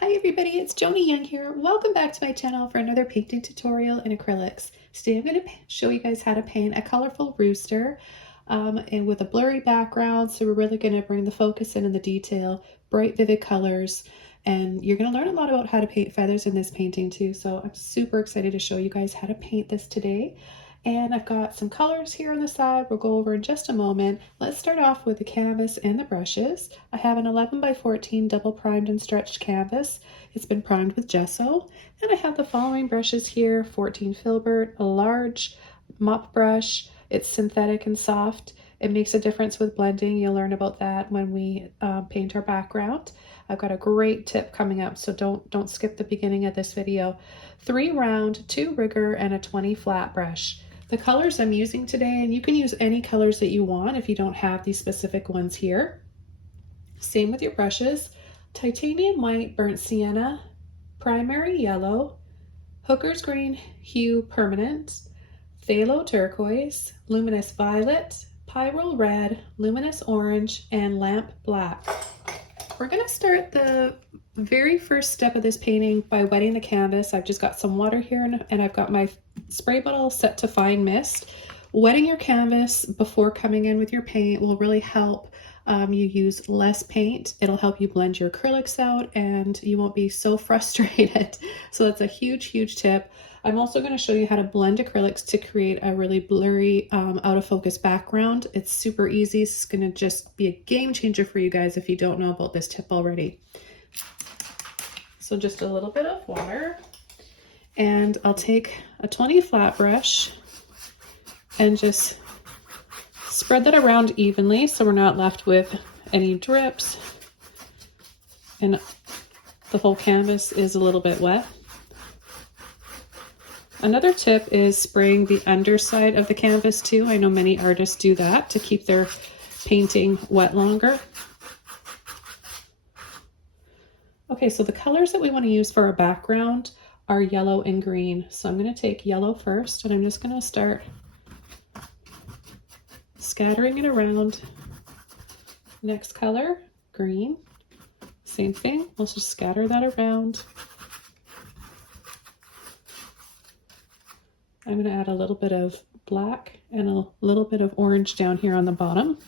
Hi everybody, it's Joni Young here. Welcome back to my channel for another painting tutorial in acrylics. Today I'm going to show you guys how to paint a colorful rooster and with a blurry background, so we're really going to bring the focus in and the detail, bright vivid colors, and you're going to learn a lot about how to paint feathers in this painting too. So I'm super excited to show you guys how to paint this today. And I've got some colors here on the side we'll go over in just a moment. Let's start off with the canvas and the brushes. I have an 11 by 14 double primed and stretched canvas. It's been primed with gesso. And I have the following brushes here: 14 filbert, a large mop brush. It's synthetic and soft. It makes a difference with blending. You'll learn about that when we paint our background. I've got a great tip coming up, so don't skip the beginning of this video. 3 round, 2 rigger, and a 20 flat brush. The colors I'm using today, and you can use any colors that you want if you don't have these specific ones here. Same with your brushes: titanium white, burnt sienna, primary yellow, hooker's green hue permanent, phthalo turquoise, luminous violet, pyrol red, luminous orange, and lamp black. We're going to start the very first step of this painting by wetting the canvas. I've just got some water here and I've got my spray bottle set to fine mist. Wetting your canvas before coming in with your paint will really help you use less paint. It'll help you blend your acrylics out and you won't be so frustrated. So that's a huge tip. I'm also going to show you how to blend acrylics to create a really blurry, out of focus background. It's super easy. It's going to just be a game changer for you guys if you don't know about this tip already. So just a little bit of water, and I'll take a 20 flat brush and just spread that around evenly so we're not left with any drips and the whole canvas is a little bit wet. Another tip is spraying the underside of the canvas too. I know many artists do that to keep their painting wet longer. Okay, so the colors that we want to use for our background are yellow and green. So I'm going to take yellow first and I'm just going to start scattering it around. Next color, green. Same thing, let's just scatter that around. I'm going to add a little bit of black and a little bit of orange down here on the bottom.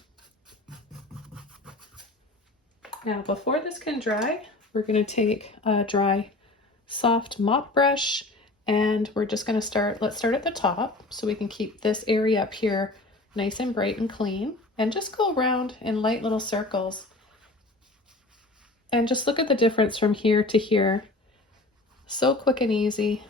Now before this can dry, we're going to take a dry soft mop brush and we're just going to let's start at the top so we can keep this area up here nice and bright and clean, and just go around in light little circles and just look at the difference from here to here. So quick and easy.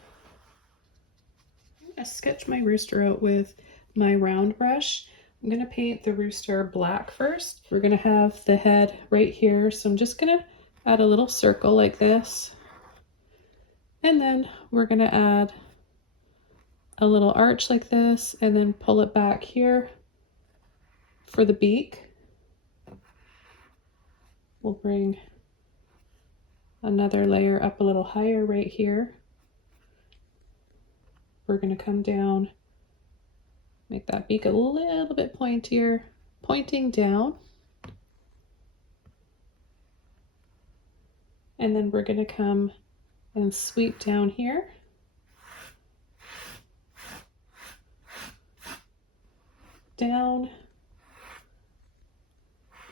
I'm going to sketch my rooster out with my round brush. I'm going to paint the rooster black first. We're going to have the head right here, so I'm just going to add a little circle like this, and then we're going to add a little arch like this and then pull it back here for the beak. We'll bring another layer up a little higher right here. We're going to come down, make that beak a little bit pointier, pointing down. And then we're going to come and sweep down here. Down.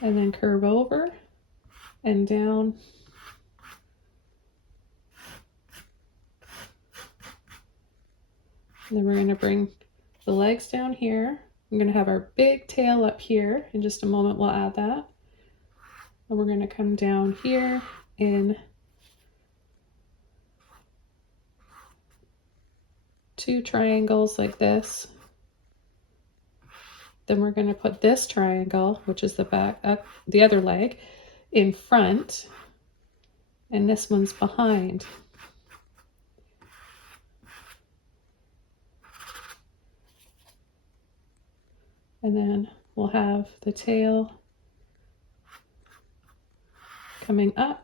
And then curve over and down. And then we're going to bring the legs down here. I'm going to have our big tail up here. In just a moment we'll add that. And we're going to come down here in 2 triangles like this. Then we're going to put this triangle, which is the back, the other leg, in front, and this one's behind. And then we'll have the tail coming up.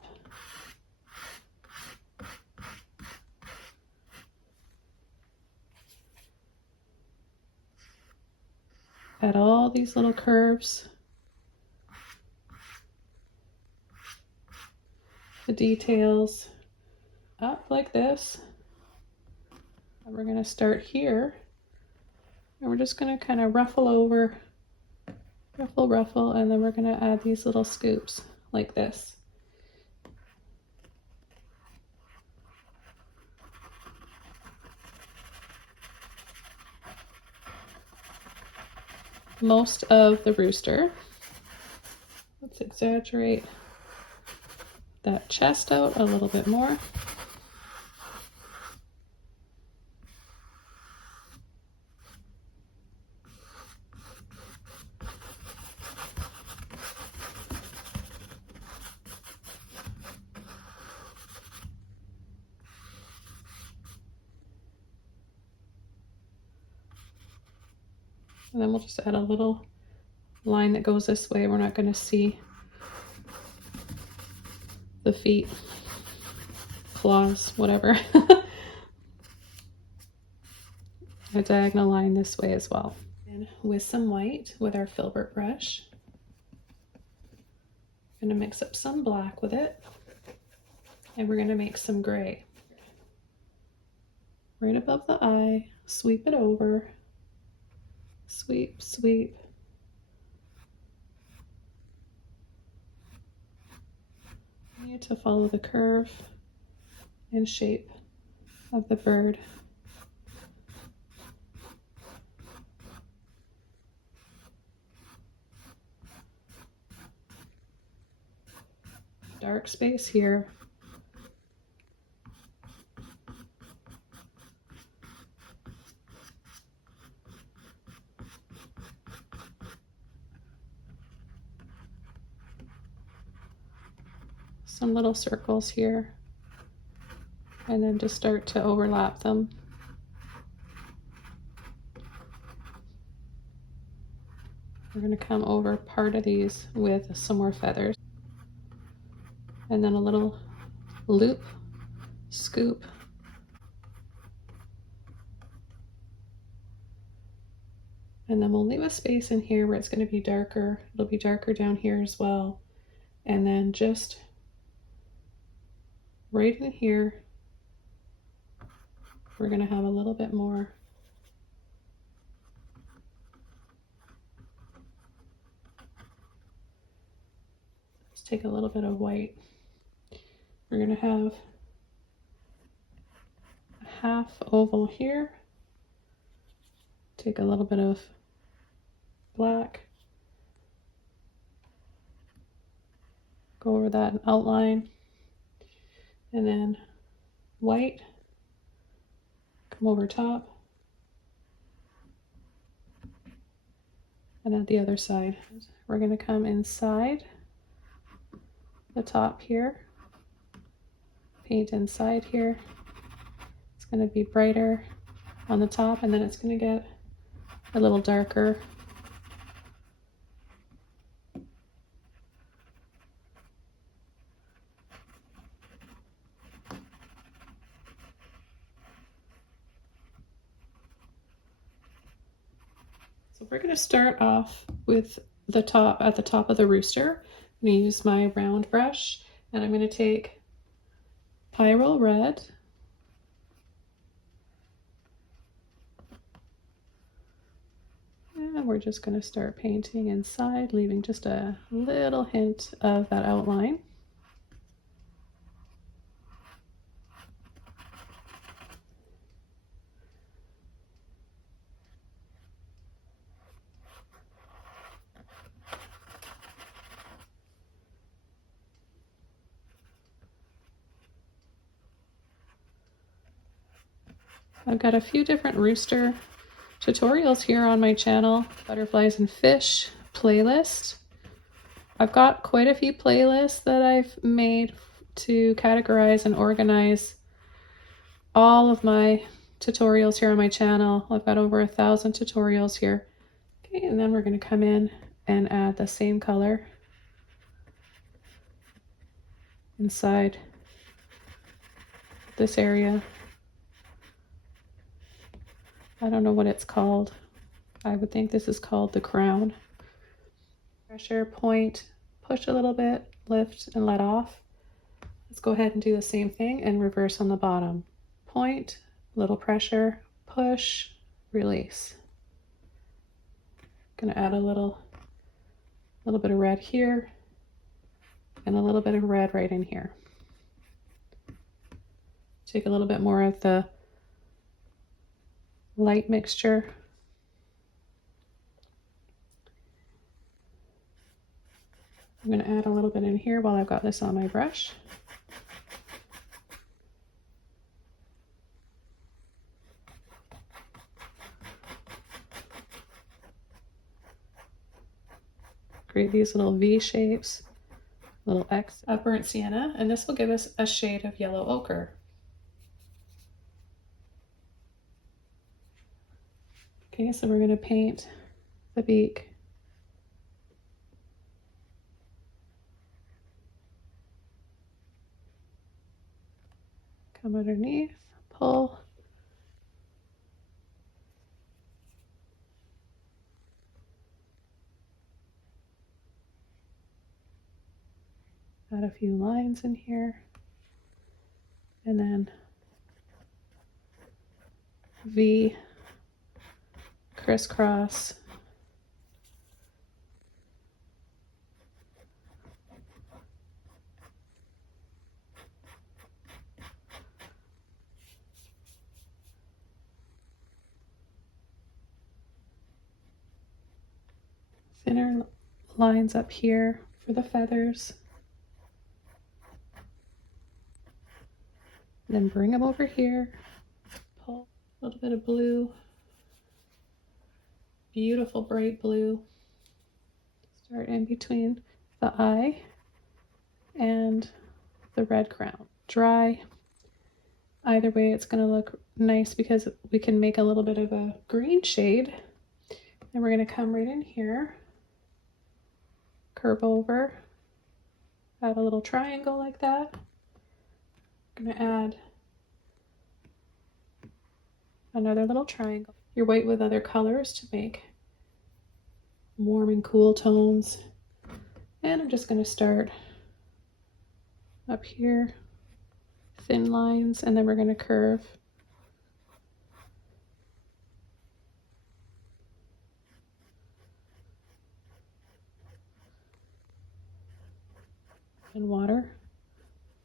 Add all these little curves. the details up like this. And we're going to start here. And we're just going to kind of ruffle over, ruffle, and then we're going to add these little scoops like this. Most of the rooster. Let's exaggerate that chest out a little bit more. And then we'll just add a little line that goes this way. We're not going to see the feet, claws, whatever. A diagonal line this way as well. And with some white, with our filbert brush, I'm going to mix up some black with it. And we're going to make some gray. Right above the eye, sweep it over. Sweep, sweep. I need to follow the curve and shape of the bird. Dark space here. Some little circles here, and then just start to overlap them. We're going to come over part of these with some more feathers, and then a little loop, scoop, and then we'll leave a space in here where it's going to be darker. It'll be darker down here as well, and then just right in here, we're going to have a little bit more. Let's take a little bit of white. We're going to have a half oval here. Take a little bit of black. Go over that outline. And then white, come over top, and at the other side. We're going to come inside the top here, paint inside here. It's going to be brighter on the top, and then it's going to get a little darker. So we're going to start off with the top, at the top of the rooster. I'm going to use my round brush, and I'm going to take Pyrol red, and we're just going to start painting inside, leaving just a little hint of that outline. I've got a few different rooster tutorials here on my channel, Butterflies and Fish playlist. I've got quite a few playlists that I've made to categorize and organize all of my tutorials here on my channel. I've got over 1,000 tutorials here. Okay, and then we're going to come in and add the same color inside this area. I don't know what it's called. I would think this is called the crown. Pressure, point, push a little bit, lift and let off. Let's go ahead and do the same thing and reverse on the bottom. Point, little pressure, push, release. Gonna add a little bit of red here and a little bit of red right in here. Take a little bit more of the light mixture. I'm going to add a little bit in here while I've got this on my brush. Create these little V shapes, little X of burnt sienna, and this will give us a shade of yellow ochre. Okay, so we're going to paint the beak. Come underneath, pull. Add a few lines in here. And then V, crisscross. Thinner lines up here for the feathers. Then bring them over here. Pull a little bit of blue. Beautiful bright blue. Start in between the eye and the red crown. Dry. Either way, it's going to look nice because we can make a little bit of a green shade. And we're going to come right in here, curve over, add a little triangle like that. I'm going to add another little triangle. You're white with other colors to make warm and cool tones. And I'm just going to start up here, thin lines, and then we're going to curve. And water.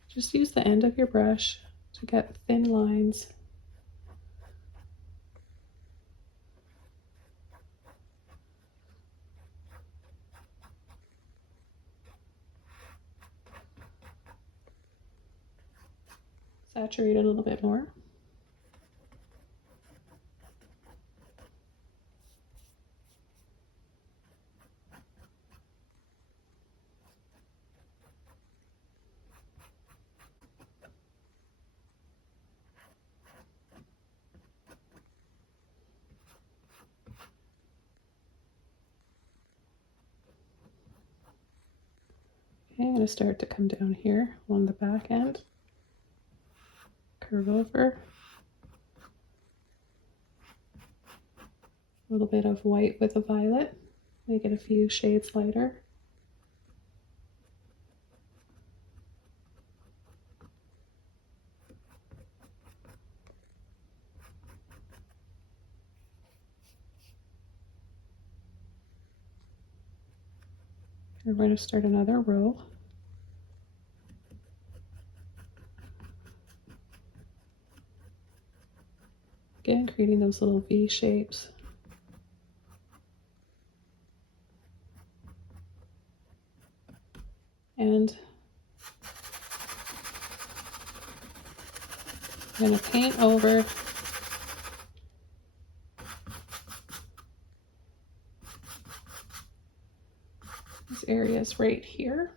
Just use the end of your brush to get thin lines. Saturate it a little bit more. Okay, I'm going to start to come down here along the back end. Curve over. A little bit of white with a violet. Make it a few shades lighter. We're going to start another row. Again, creating those little V shapes. And I'm going to paint over these areas right here.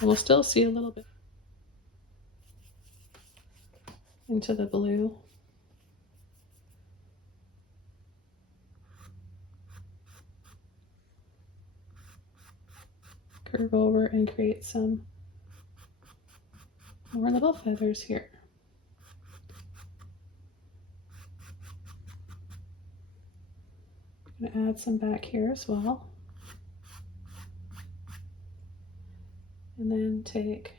And we'll still see a little bit into the blue. Curve over and create some more little feathers here. I'm going to add some back here as well. And then take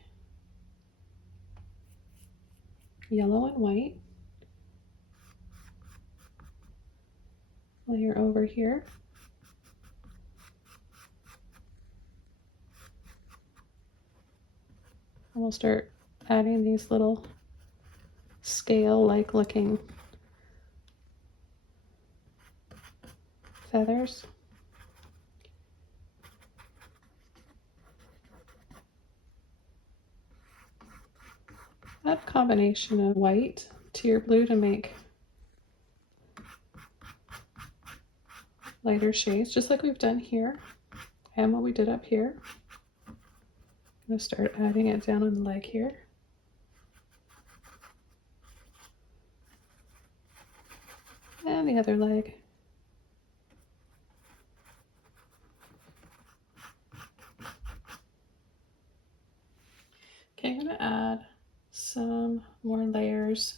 yellow and white, layer over here. And we'll start adding these little scale-like looking feathers. Add a combination of white to your blue to make lighter shades, just like we've done here and what we did up here. I'm going to start adding it down on the leg here. And the other leg. Okay, I'm going to add some more layers,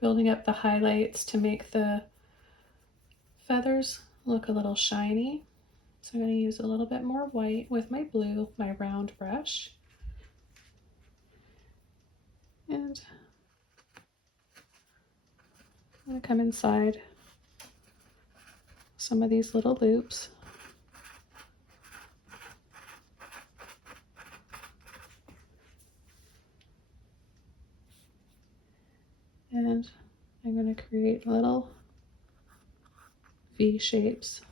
building up the highlights to make the feathers look a little shiny. So I'm going to use a little bit more white with my blue, my round brush. And I'm going to come inside some of these little loops. And I'm going to create little V shapes.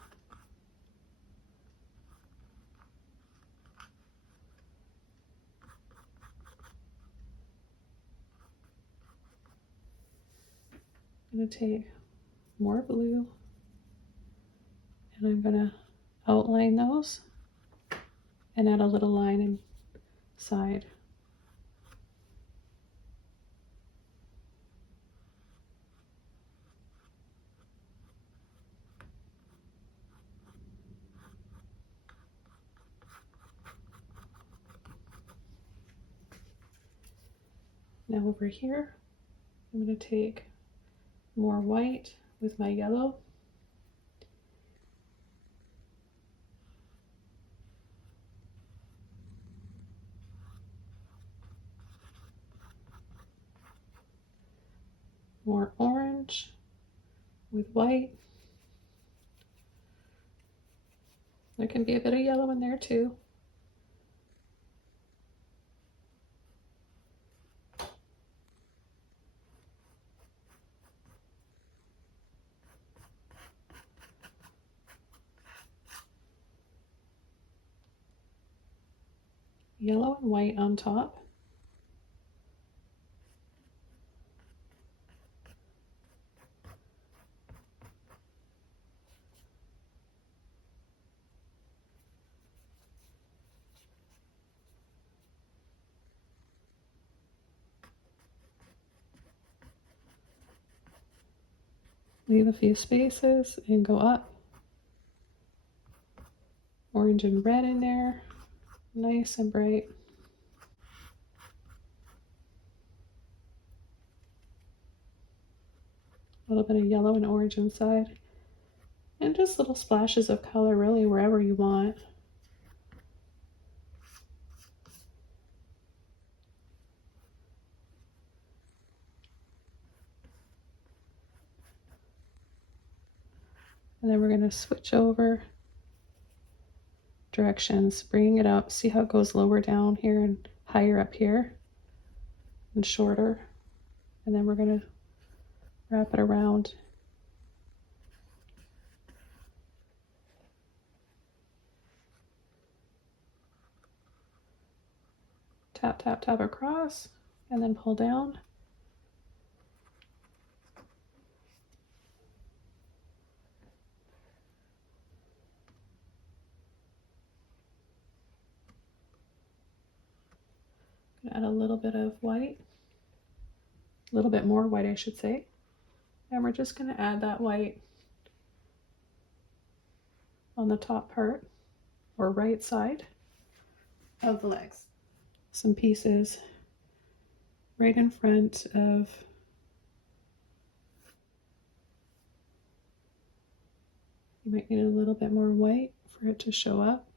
I'm going to take more blue and I'm going to outline those and add a little line inside. Now over here, I'm going to take more white with my yellow. More orange with white. There can be a bit of yellow in there too. Yellow and white on top. Leave a few spaces and go up. Orange and red in there, nice and bright. A little bit of yellow and orange inside. And just little splashes of color really wherever you want. And then we're going to switch over directions, bringing it up. See how it goes lower down here and higher up here and shorter. And then we're going to wrap it around. Tap, tap, tap across and then pull down. Add a little bit of white, a little bit more white I should say, and we're just going to add that white on the top part or right side of the legs. Some pieces right in front of you might need a little bit more white for it to show up.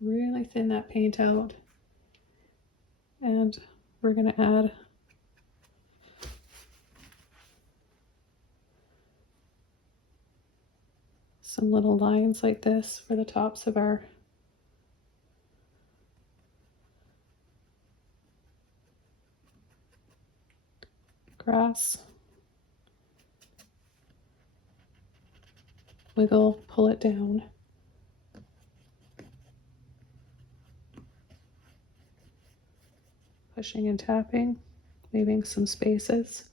Really thin that paint out. And we're going to add some little lines like this for the tops of our grass. Wiggle, pull it down. Pushing and tapping, leaving some spaces.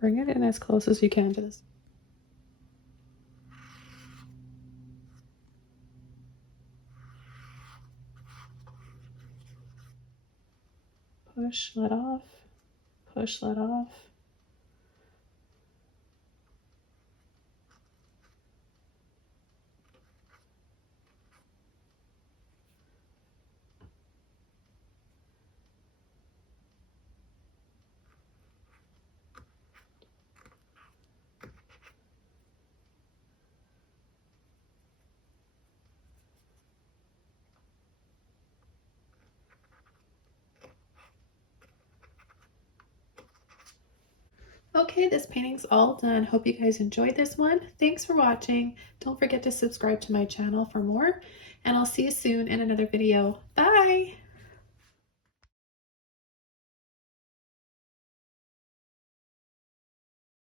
Bring it in as close as you can to this. Push, let off, push, let off. Okay, this painting's all done. Hope you guys enjoyed this one. Thanks for watching. Don't forget to subscribe to my channel for more, and I'll see you soon in another video. Bye!